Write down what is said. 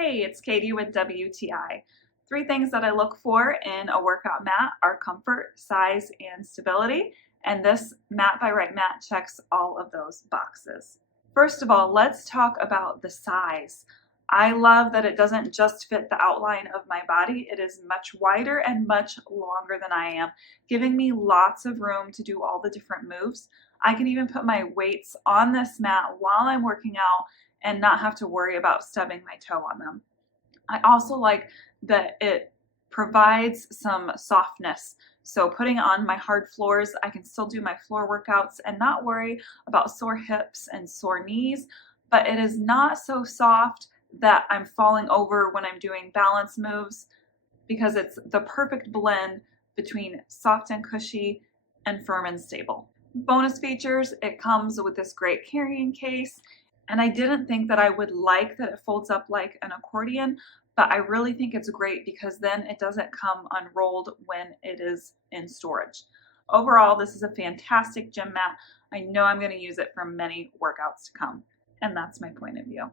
Hey, it's Katie with WTI. Three things that I look for in a workout mat are comfort, size, and stability. And this mat by RYTMAT checks all of those boxes. First of all, let's talk about the size. I love that it doesn't just fit the outline of my body. It is much wider and much longer than I am, giving me lots of room to do all the different moves. I can even put my weights on this mat while I'm working out and not have to worry about stubbing my toe on them. I also like that it provides some softness. So putting on my hard floors, I can still do my floor workouts and not worry about sore hips and sore knees, but it is not so soft that I'm falling over when I'm doing balance moves because it's the perfect blend between soft and cushy and firm and stable. Bonus features, it comes with this great carrying case. And I didn't think that I would like that it folds up like an accordion, but I really think it's great because then it doesn't come unrolled when it is in storage. Overall, this is a fantastic gym mat. I know I'm going to use it for many workouts to come. And that's my point of view.